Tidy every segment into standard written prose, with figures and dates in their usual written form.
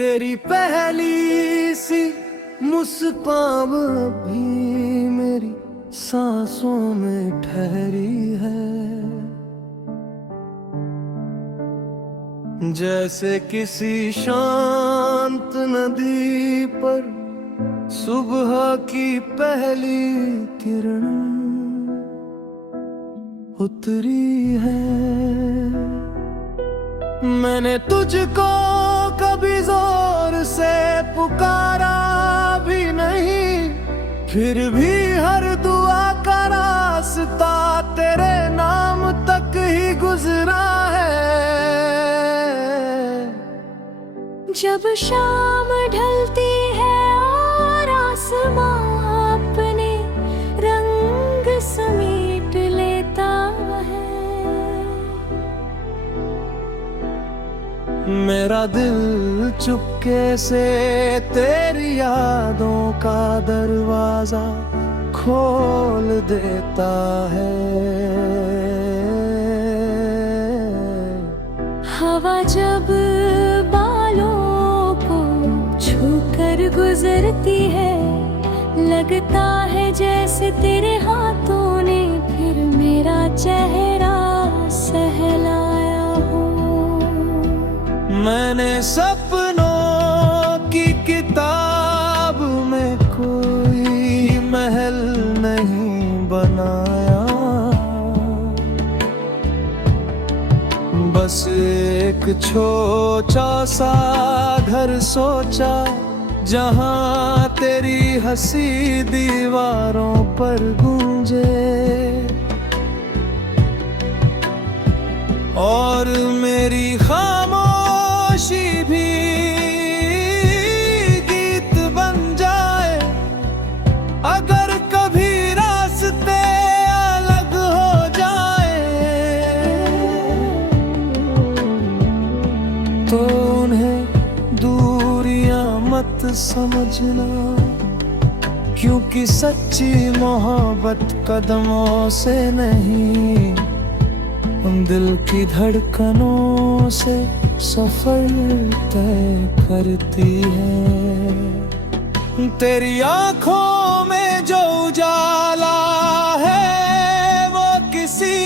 तेरी पहली सी मुस्कान भी मेरी सांसों में ठहरी है, जैसे किसी शांत नदी पर सुबह की पहली किरण उतरी है। मैंने तुझको कभी जोर से पुकारा भी नहीं, फिर भी हर दुआ का रास्ता तेरे नाम तक ही गुजरा है। जब शाम ढलती है और आसमां अपने रंग समेट लेता है, मेरा दिल चुपके से तेरी यादों का दरवाजा खोल देता है। हवा जब बालों को छूकर गुजरती है, लगता है जैसे तेरे हाथों ने फिर मेरा चेहरा सहलाया हो। मैंने सपनों की किताब में कोई महल नहीं बनाया, बस एक छोटा सा घर सोचा, जहां तेरी हंसी दीवारों पर गूंजे और मेरी खामोशी भी गीत बन जाए। अगर कभी रास्ते अलग हो जाए तो उन्हें दूरियां मत समझना, क्योंकि सच्ची मोहब्बत कदमों से नहीं, दिल की धड़कनों से सफर तय करती है। तेरी आंखों में जो उजाला है वो किसी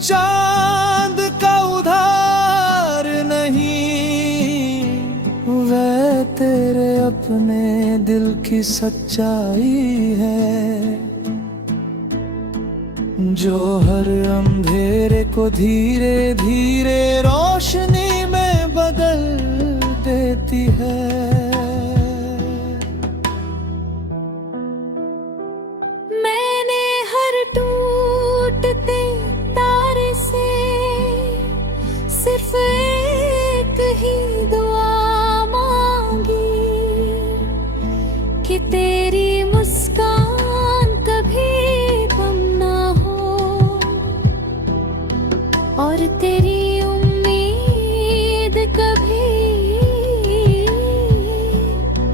चांद का उधार नहीं, वह तेरे अपने दिल की सच्चाई है, जो हर अंधेरे को धीरे धीरे रोशनी में बदल देती है। मैंने हर टूटते तारे से सिर्फ एक ही दुआ मांगी, कि तेरी मुस्कान कभी और तेरी उम्मीद कभी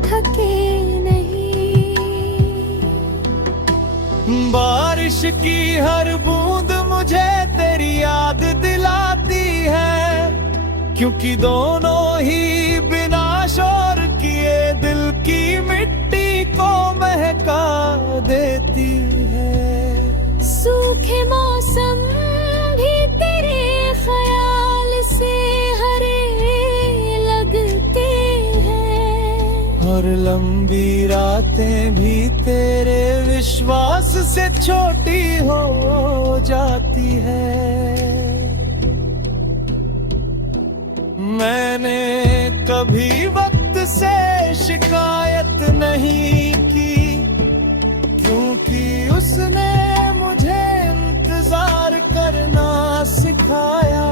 थके नहीं। बारिश की हर बूंद मुझे तेरी याद दिलाती है, क्योंकि दोनों ही बिना शोर किए दिल की मिट्टी को महका देती है। सूखे मौसम भी तेरे ख्याल से हरे लगते हैं, और लंबी रातें भी तेरे विश्वास से छोटी हो जाती है। मैंने कभी वक्त से शिकायत नहीं की, क्योंकि उसने मुझे इंतजार करना सिखाया,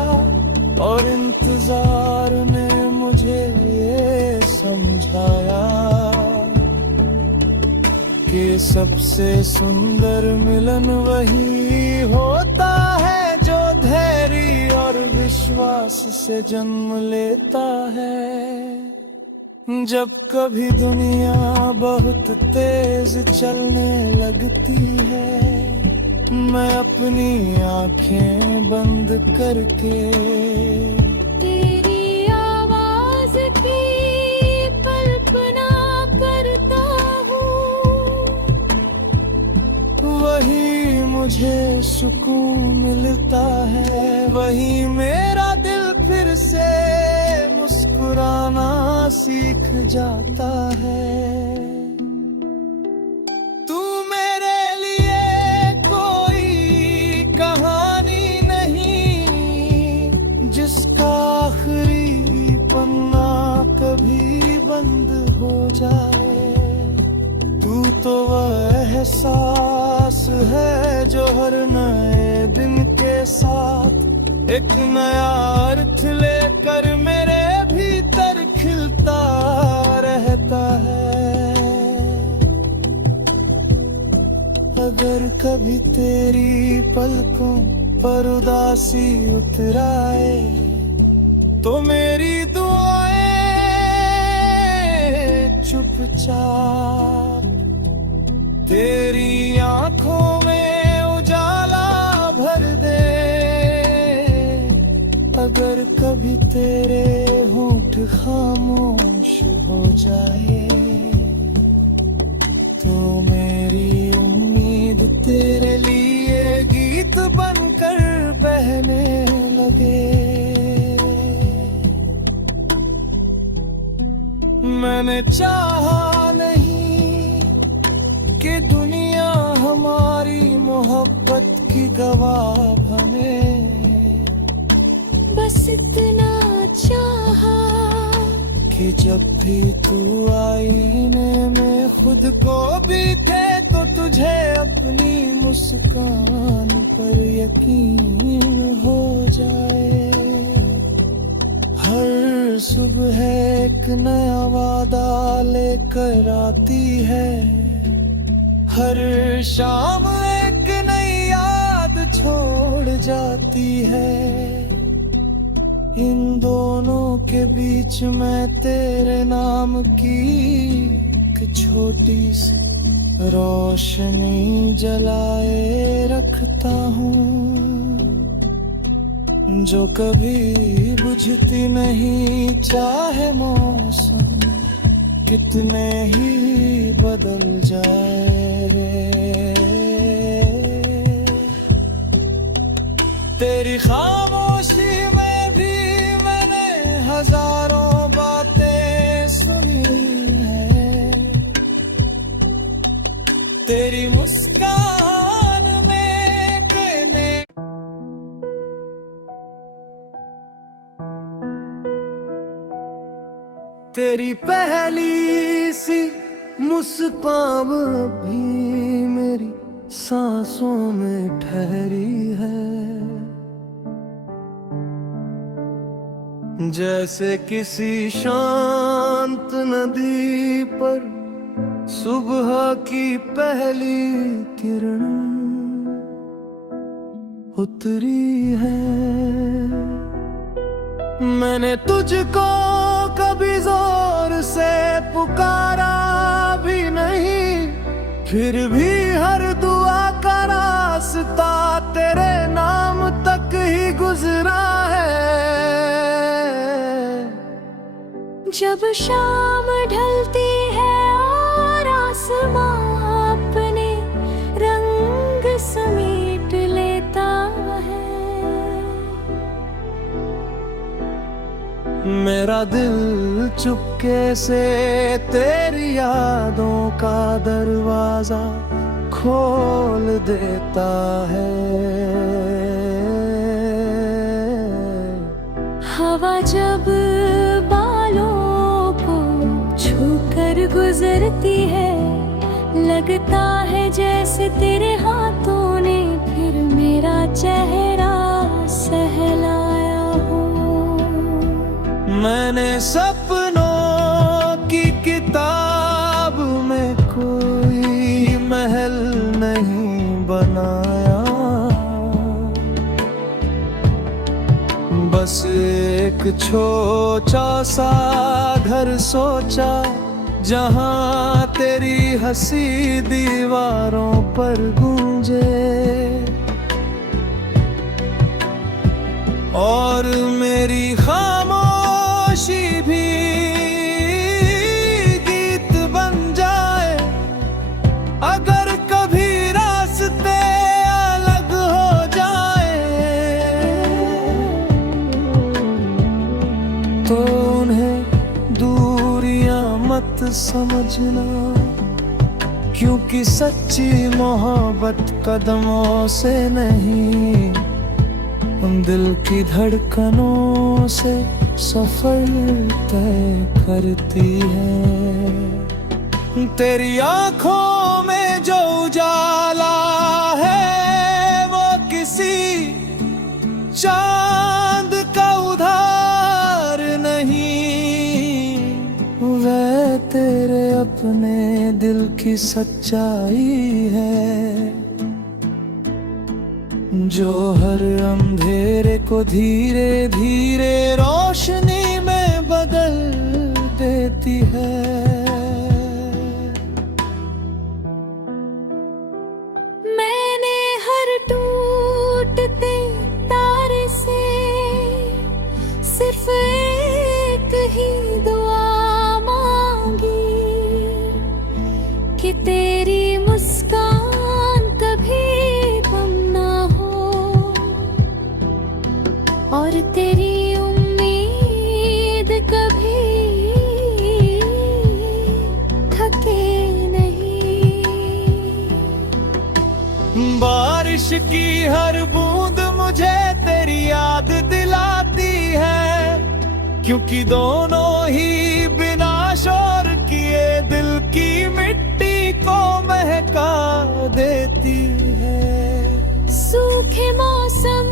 और इंतजार ने मुझे ये समझाया कि सबसे सुंदर मिलन वही होता है जो धैर्य और विश्वास से जन्म लेता है। जब कभी दुनिया बहुत तेज चलने लगती है, मैं अपनी आंखें बंद करके तेरी आवाज की वही मुझे सुकून मिलता है, वही मेरा दिल फिर से मुस्कुराना सीख जाता है। तू मेरे लिए कोई कहानी नहीं, जिसका आखिरी पन्ना कभी बंद हो जाए। तू तो वह एहसास है जो हर नए दिन के साथ एक नया अर्थ लेकर मेरे भीतर खिलता रहता है। अगर कभी तेरी पलकों पर उदासी उतराए तो मेरी दुआएं चुपचाप तेरी आंखों में उजाला भर दे। अगर कभी तेरे होंठ खामोश हो जाए तो मेरी उम्मीद तेरे लिए गीत बनकर बहने लगे। मैंने चाहा नहीं कि दुनिया हमारी मोहब्बत की गवाह बने, बस इतना चाहा कि जब भी तू आईने में खुद को भी थे तो तुझे अपनी मुस्कान पर यकीन हो जाए। हर सुबह एक नया वादा लेकर आती है, हर शाम एक नई याद छोड़ जाती है। इन दोनों के बीच मैं तेरे नाम की एक छोटी सी रोशनी जलाए रखता हूँ, जो कभी बुझती नहीं, चाहे मौसम कितने ही बदल जाए रे। तेरी खामोशी में भी मैंने हजारों बातें सुनी है, तेरी मुस्कान में कहने तेरी पहली सी मुस्कान भी मेरी सांसों में ठहरी है। जैसे किसी शांत नदी पर सुबह की पहली किरण उतरी है। मैंने तुझको कभी जोर से पुकारा भी नहीं, फिर भी हर दुआ का रास्ता तेरे नाम तक ही गुजरा है। जब शाम ढलती है और आसमां अपने रंग समेट लेता है, मेरा दिल चुपके से तेरी यादों का दरवाजा खोल देता है। हवा जब बालों को छूकर गुजरती है, लगता है जैसे तेरे हाथों ने फिर मेरा चेहरा सहलाया हो। मैंने सपनों की किताब में कोई महल नहीं बनाया, बस एक छोटा सा घर सोचा, जहां तेरी हंसी दीवारों पर गूंजे और मेरी खामोशी भी गीत बन जाए। अगर कभी रास्ते समझना, क्योंकि सच्ची मोहब्बत कदमों से नहीं, दिल की धड़कनों से सफर तय करती है। तेरी आंखों में जो उजाला है वो किसी चांद का उधार नहीं, वह तेरे अपने दिल की सच्चाई है, जो हर अंधेरे को धीरे धीरे रोशनी में बदल देती है। मैंने हर टूटते तारे से सिर्फ एक ही दुआ मांगी कि तेरी मुस्कान कभी कम ना हो और तेरी उम्मीद कभी थके नहीं। बारिश की हर बूंद मुझे तेरी याद दिलाती है, क्योंकि दोनों ही बिना शोर किए दिल की मिट्टी को महका देती है। सूखे मौसम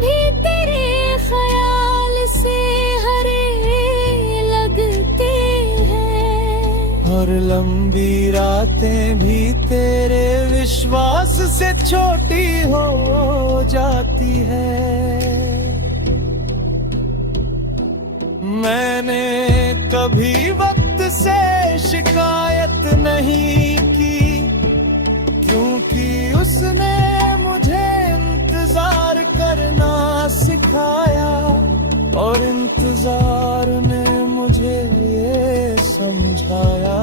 भी तेरे ख्याल से हरे लगते हैं, और लंबी रातें भी तेरे विश्वास से छोटी हो जाती है। मैंने कभी वक्त से शिकायत नहीं की, क्योंकि उसने मुझे इंतजार करना सिखाया, और इंतजार ने मुझे ये समझाया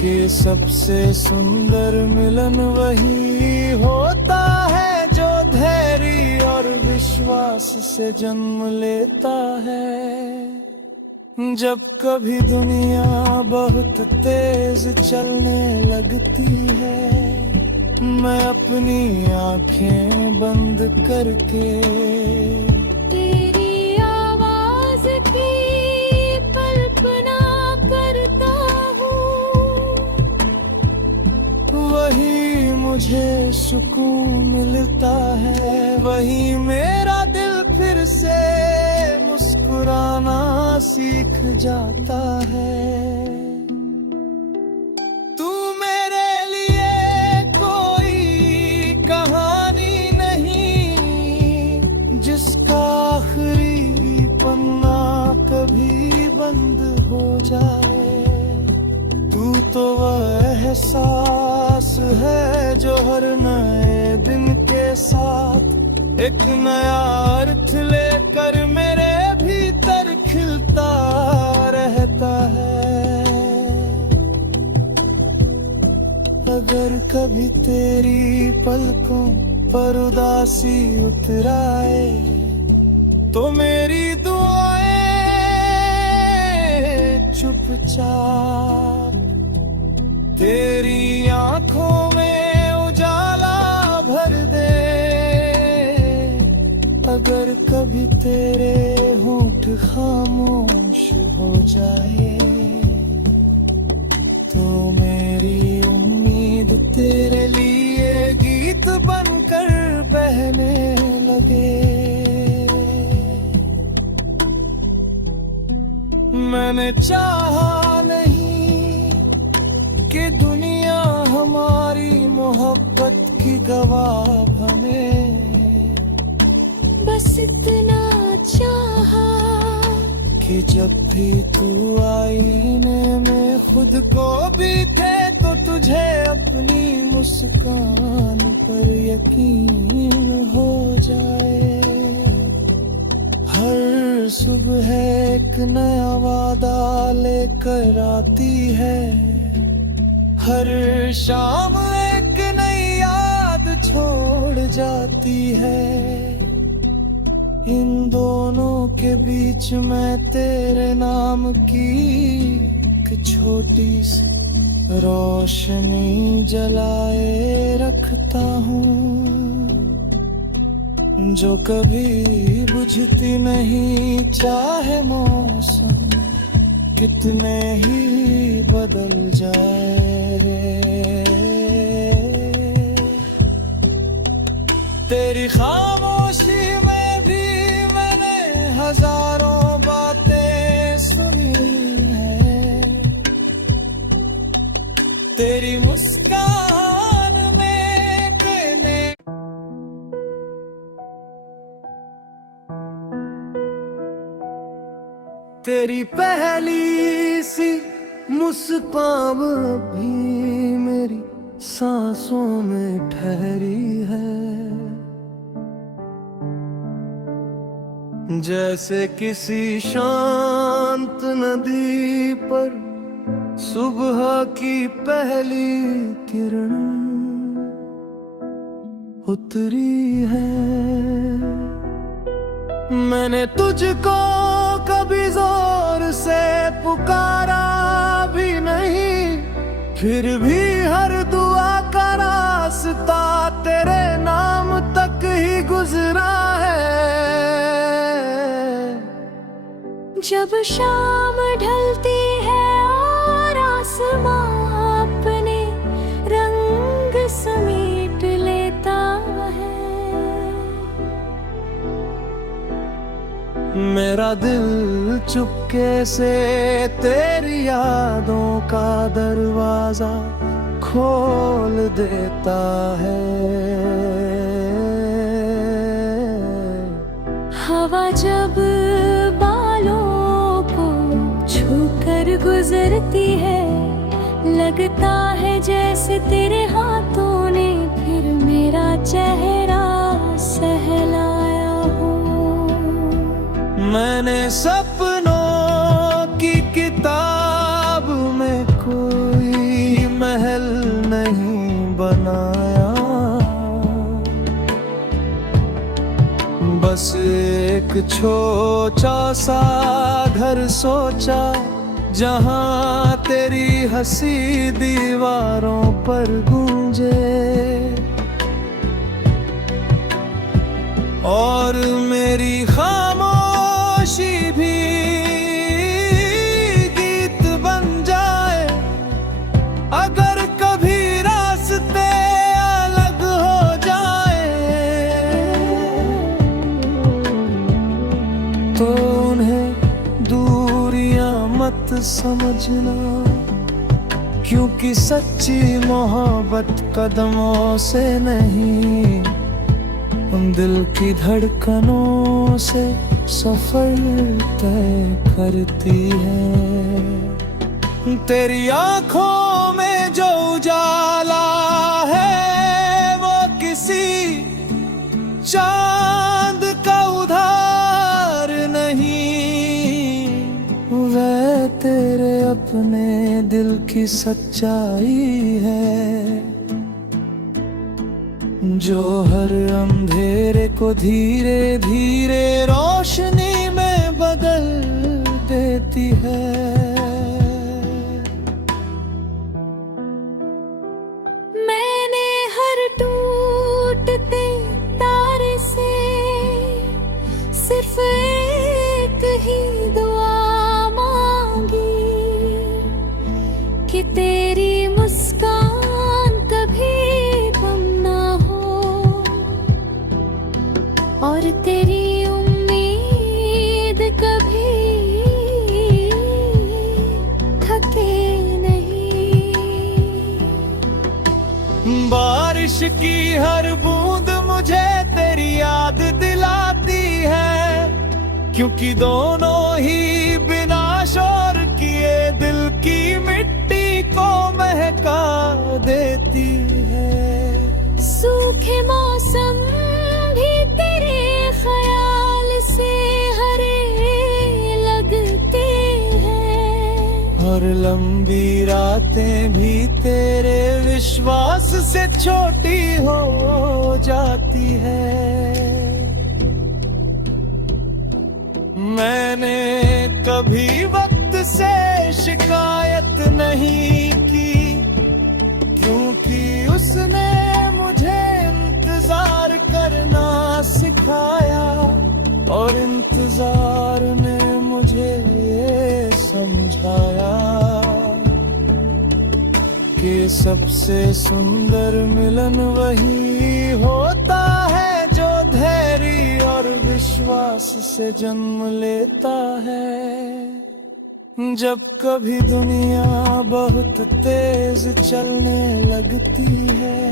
कि सबसे सुंदर मिलन वही होता है जो धैर्य और विश्वास से जन्म लेता है। जब कभी दुनिया बहुत तेज चलने लगती है, मैं अपनी आंखें बंद करके तेरी आवाज की कल्पना करता हूँ, वही मुझे सुकून मिलता है, वही मेरा दिल फिर से मुस्कुराना सीख जाता है। तू मेरे लिए कोई कहानी नहीं, जिसका आखिरी पन्ना कभी बंद हो जाए। तू तो वह एहसास है जो हर नए दिन के साथ एक नया अर्थ लेकर मेरे भीतर खिलता रहता है। अगर कभी तेरी पलकों पर उदासी उतराए, तो मेरी दुआएं चुपचाप तेरी आंखों में उजाला भर दे। अगर कभी तेरे होंठ खामोश हो जाए, तो मेरी उम्मीद तेरे लिए गीत बनकर बहने लगे। मैंने चाहा नहीं कि दुनिया हमारी मोहब्बत की गवाह बने, बस इतना चाहा कि जब भी तू आईने में खुद को भी थे, तो तुझे अपनी मुस्कान पर यकीन हो जाए। हर सुबह एक नया वादा लेकर आती है, हर शाम एक नई याद छोड़ जाती है। इन दोनों के बीच मैं तेरे नाम की एक छोटी सी रोशनी जलाए रखता हूँ, जो कभी बुझती नहीं, चाहे मौसम कितने ही बदल जाए रे। तेरी खामोशी में भी मैंने हजारों बातें सुनी है, तेरी मुस्कान में कहने तेरी पहली सी मुस्कान भी मेरी सांसों में ठहरी है, जैसे किसी शांत नदी पर सुबह की पहली किरण उतरी है। मैंने तुझको कभी जोर से पुकारा भी नहीं, फिर भी हर दुआ का रास्ता तेरे नाम तक ही गुजरा है। जब शाम ढलती है और आसमां अपने रंग समेट लेता है, मेरा दिल चुपके से तेरी यादों का दरवाजा खोल देता है। हवा जब बालों को छूकर गुजरती है, लगता है जैसे तेरे हाथों ने फिर मेरा चेहरा सहलाया हो। मैंने सपनों की किताब में कोई महल नहीं बनाया, बस एक छोटा सा घर सोचा, जहां तेरी हंसी दीवारों पर गूंजे और मेरी खामोशी भी गीत बन जाए। अगर कभी रास्ते अलग हो जाए तो उन्हें दूरियां मत समझना, क्योंकि सच्ची मोहब्बत कदमों से नहीं, दिल की धड़कनों से सफर तय करती है। तेरी आंखों में जो उजाला है वो किसी चांद का उधार नहीं, वह तेरे अपने दिल की सच्चाई है, जो हर अंधेरे को धीरे धीरे रोशनी में बदल देती है। मैंने हर टूटते तारे से सिर्फ एक ही दुआ मांगी, कि तेरी मुस्कान कभी और तेरी उम्मीद कभी थके नहीं। बारिश की हर बूंद मुझे तेरी याद दिलाती है, क्योंकि दोनों ही बिना शोर किए दिल की मिट्टी को महका देती है। सूखे मौसम भी तेरे ख्याल से हरे लगते हैं, और लंबी रातें भी तेरे विश्वास से छोटी हो जाती है। शिकायत नहीं की, क्योंकि उसने मुझे इंतजार करना सिखाया, और इंतजार ने मुझे ये समझाया कि सबसे सुंदर मिलन वही होता है जो धैर्य और विश्वास से जन्म लेता है। जब कभी दुनिया बहुत तेज चलने लगती है,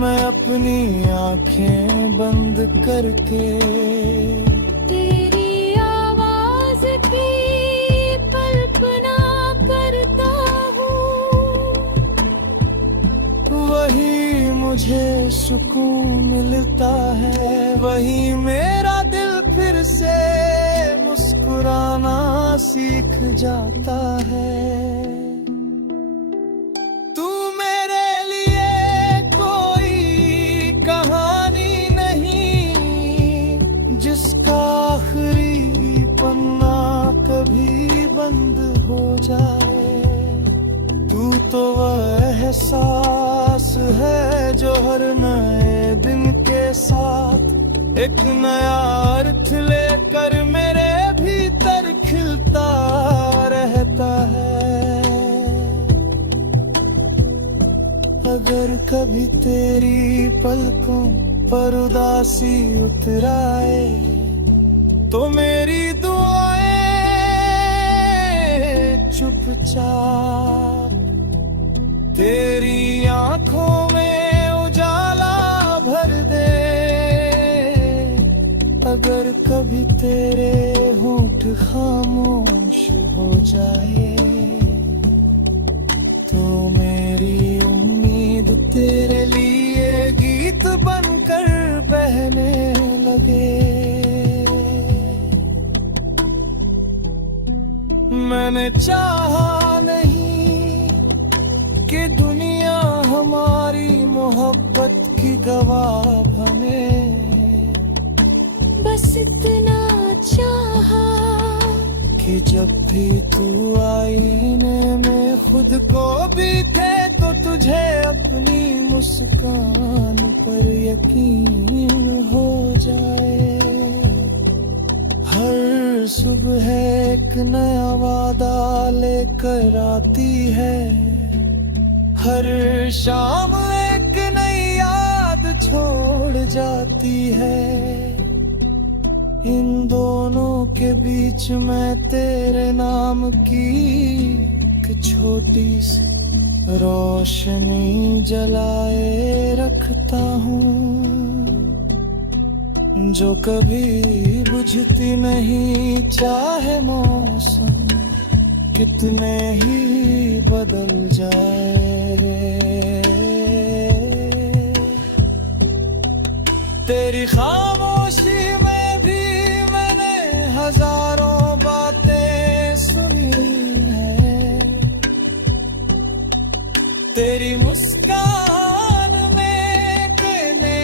मैं अपनी आंखें बंद करके तेरी आवाज की कल्पना करता हूँ, वही मुझे सुकून मिलता है, वही मेरा दिल फिर से मुस्कुराना सीख जाता है। तू मेरे लिए कोई कहानी नहीं, जिसका आखिरी पन्ना कभी बंद हो जाए। तू तो वह एहसास है जो हर नए दिन के साथ एक नया अर्थ लेकर मेरे भीतर खिलता रहता है। अगर कभी तेरी पलकों पर उदासी उतराए, तो मेरी दुआएं चुपचाप तेरी आंखों में उजाला भर दे। अगर कभी तेरे होंठ खामोश हो जाए, तो मेरी उम्मीद तेरे लिए गीत बनकर बहने लगे। मैंने चाहा नहीं कि दुनिया हमारी मोहब्बत की गवाह बने, बस इतना चाहा कि जब भी तू आईने में खुद को भी थे, तो तुझे अपनी मुस्कान पर यकीन हो जाए। हर सुबह एक नया वादा लेकर आती है, हर शाम एक नई याद छोड़ जाती है। इन दोनों के बीच मैं तेरे नाम की एक छोटी सी रोशनी जलाए रखता हूँ, जो कभी बुझती नहीं, चाहे मौसम कितने ही बदल जाए। तेरी खामोशी में भी मैंने हजारों बातें सुनी है, तेरी मुस्कान में कहने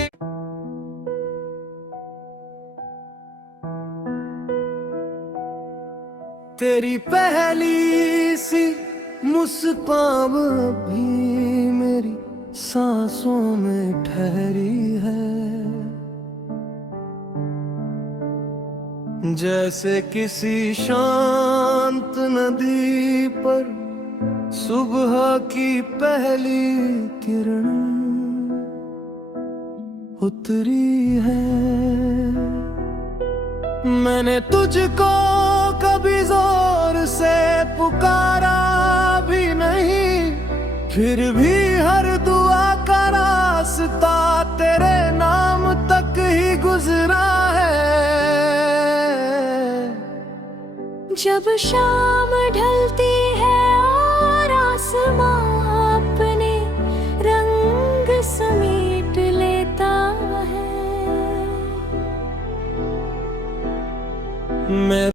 तेरी पहली सी मुस्कान भी मेरी सांसों में ठहरी है। जैसे किसी शांत नदी पर सुबह की पहली किरण उतरी है। मैंने तुझको कभी जोर से पुकारा भी नहीं, फिर भी हर दुआ का रास्ता तेरे नाम तक ही गुजरा है। जब शाम ढलती है और आसमां अपने रंग समेट लेता है, मैं